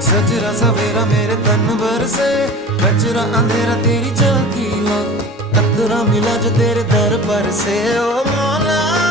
सजरा सवेरा मेरे तन भर से, कचरा अंधेरा तेरी झांकी ला, कतरा मिला जो तेरे दर पर से। ओ मौला